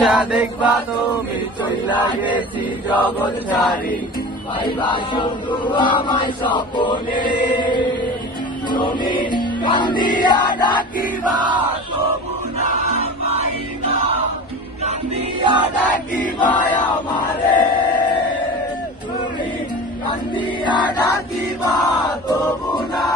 আইসা দেখবা তুমি চইলা গেছি জগৎ ছাড়ি, পাইবা শুধু আমায় স্বপনে। তুমি কান্দিয়া ডাকিবা তবু না পাইবা, কান্দিয়া ডাকিবা আমারে। তুমি কান্দিয়া ডাকিবা তবু না